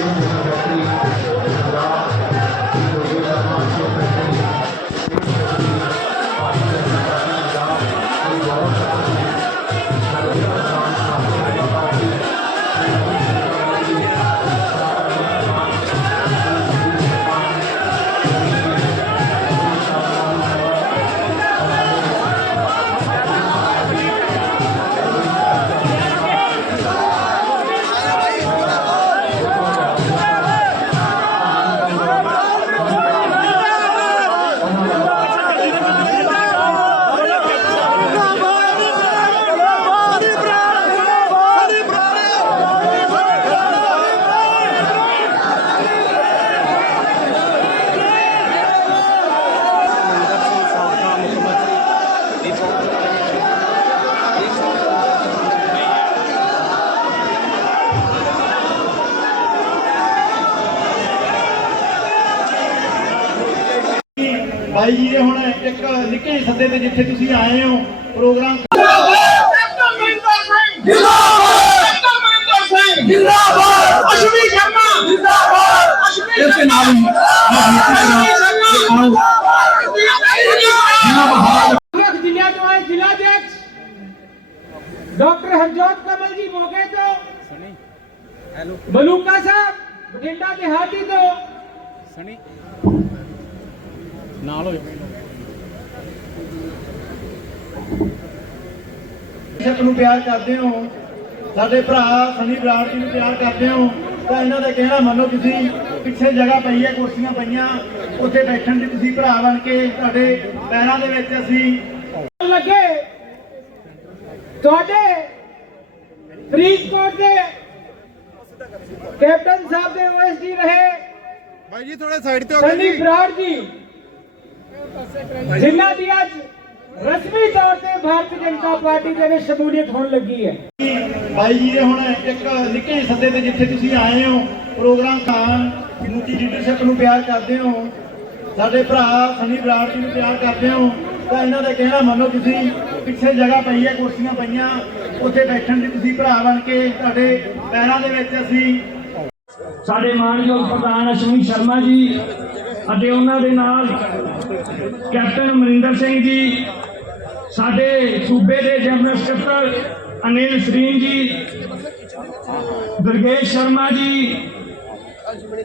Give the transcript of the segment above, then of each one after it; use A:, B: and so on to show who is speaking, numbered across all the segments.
A: Thank you. ਬਾਈ ਜੀ ਹੁਣ ਇੱਕ ਨਿੱਕੇ ਸੱਦੇ ਤੇ ਜਿੱਥੇ ਤੁਸੀਂ ਆਏ ਹੋ, ਪ੍ਰੋਗਰਾਮ
B: ਕੈਪਟਨ ਮਨਿੰਦਰ ਸਿੰਘ ਜਿੰਦਾਬਾਦ ਕੈਪਟਨ ਮਨਿੰਦਰ ਸਿੰਘ ਜਿੰਦਾਬਾਦ ਅਸ਼ਵਨੀ ਸ਼ਰਮਾ ਜਿੰਦਾਬਾਦ ਅਸ਼ਵਨੀ ਇਸ ਨਾਮ
C: ਕਾਂਗਰਸ ਜ਼ਿਲ੍ਹਾ ਤੋਂ ਆਏ ਜ਼ਿਲ੍ਹਾ ਅਧਿਕਸ਼ ਡਾਕਟਰ ਹਰਜੋਤ ਕਮਲ ਜੀ। ਮੋਗੇ ਤੋਂ ਮਲੂਕਾ ਸਾਹਿਬ ਬਠਿੰਡਾ ਦਿਹਾਤੀ ਤੋਂ
A: ਸ਼ਕ ਨੂੰ ਪਿਆਰ ਕਰਦੇ ਹੋ ਸਾਡੇ ਭਰਾ ਸਨੀ ਬਰਾੜ ਜੀ ਨੂੰ ਪਿਆਰ ਕਰਦੇ ਹੋ ਤਾਂ ਇਹਨਾਂ ਦਾ ਕਹਿਣਾ ਮੰਨੋ ਤੁਸੀਂ ਪਿੱਛੇ ਜਗ੍ਹਾ ਪਈ ਹੈ ਕੁਰਸੀਆਂ ਪਈਆਂ ਉੱਥੇ ਬੈਠਣ ਦੀ ਤੁਸੀਂ ਭਰਾ ਬਣ ਕੇ ਤੁਹਾਡੇ ਪੈਰਾਂ ਦੇ ਵਿੱਚ ਅਸੀਂ
C: ਲੱਗੇ। ਤੁਹਾਡੇ ਫਰੀਦਕੋਟ ਦੇ ਕੈਪਟਨ ਸਾਹਿਬ ਦੇ ਓਐਸਡੀ ਰਹੇ।
D: ਭਾਈ ਜੀ ਥੋੜੇ ਸਾਈਡ ਤੇ ਹੋ
C: ਸਨੀ ਬਰਾੜ ਜੀ। ਜਿਨ੍ਹਾਂ ਦੀ ਅੱਜ ਰਸਮੀ ਤੌਰ ਤੇ ਭਾਰਤੀ ਜਨਤਾ ਪਾਰਟੀ ਦੇ ਵਿੱਚ ਸ਼ਮੂਲੀਅਤ ਹੋਣ ਲੱਗੀ ਹੈ।
A: ਬਾਈ ਜੀ ਦੇ ਹੁਣ ਇੱਕ ਨਿੱਕੇ ਜਿਹੇ ਸੱਦੇ ਤੇ ਜਿੱਥੇ ਤੁਸੀਂ ਆਏ ਹੋ ਪ੍ਰੋਗਰਾਮ ਖਾਨ ਸਮੁੱਚੀ ਲੀਡਰਸ਼ਿਪ ਨੂੰ ਪਿਆਰ ਕਰਦੇ ਹੋ ਸਾਡੇ ਭਰਾ ਸਨੀ ਬਰਾੜ ਜੀ ਨੂੰ ਪਿਆਰ ਕਰਦੇ ਹੋ ਤਾਂ ਇਹਨਾਂ ਦਾ ਕਹਿਣਾ ਮੰਨੋ ਤੁਸੀਂ ਪਿੱਛੇ ਜਗ੍ਹਾ ਪਈ ਹੈ ਕੁਰਸੀਆਂ ਪਈਆਂ ਉੱਥੇ ਬੈਠਣ ਦੀ ਤੁਸੀਂ ਭਰਾ ਬਣ ਕੇ ਤੁਹਾਡੇ ਪੈਰਾਂ ਦੇ ਵਿੱਚ ਅਸੀਂ
E: ਸਾਡੇ ਮਾਨਯੋਗ ਪ੍ਰਧਾਨ ਅਸ਼ਵਨੀ ਸ਼ਰਮਾ ਜੀ ਅਤੇ ਉਹਨਾਂ ਦੇ ਨਾਲ ਕੈਪਟਨ ਅਮਰਿੰਦਰ ਸਿੰਘ ਜੀ, ਸਾਡੇ ਸੂਬੇ ਦੇ ਜਨਰਲ ਸਕੱਤਰ ਅਨਿਲ ਸਰੀਨ ਜੀ, ਦੁਰਗੇਸ਼ ਸ਼ਰਮਾ ਜੀ,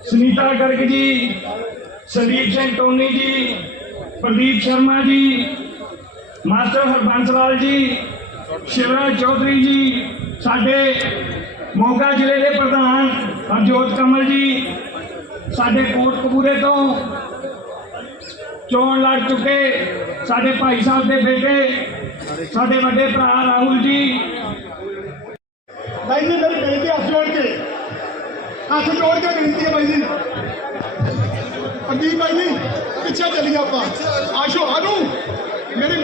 E: ਸੁਨੀਤਾ ਗਰਗ ਜੀ ਸੰਦੀਪ ਸਿੰਘ ਟੋਨੀ ਜੀ, ਪ੍ਰਦੀਪ ਸ਼ਰਮਾ ਜੀ, ਮਾਸਟਰ ਹਰਬੰਸਲਾਲ ਜੀ, ਸ਼ਿਵਰਾਜ ਚੌਧਰੀ ਜੀ, ਸਾਡੇ ਮੋਗਾ ਜ਼ਿਲ੍ਹੇ ਦੇ ਪ੍ਰਧਾਨ ਹਰਜੋਤ ਕਮਲ ਜੀ ਸਾਡੇ ਕੋਟਕਪੂਰੇ ਤੋਂ ਚੋਣ ਲੜ ਚੁੱਕੇ ਸਾਡੇ ਭਾਈ ਸਾਹਿਬ ਦੇ ਬੇਟੇ, ਸਾਡੇ ਵੱਡੇ ਭਰਾ ਰਾਹੁਲ ਜੀ।
D: ਬਾਈ ਜੀ, ਮੇਰੀ ਬੇਨਤੀ ਹੱਥ ਜੋੜ ਕੇ, ਹੱਥ ਜੋੜ ਕੇ ਬੇਨਤੀ ਹੈ ਭਾਈ ਜੀ। ਅਮੀਰ ਬਾਈ ਜੀ, ਪਿੱਛੇ ਚੱਲੀਏ ਆਪਾਂ। ਆਸ਼ੋ, ਆਨੂ, ਮੇਰੀ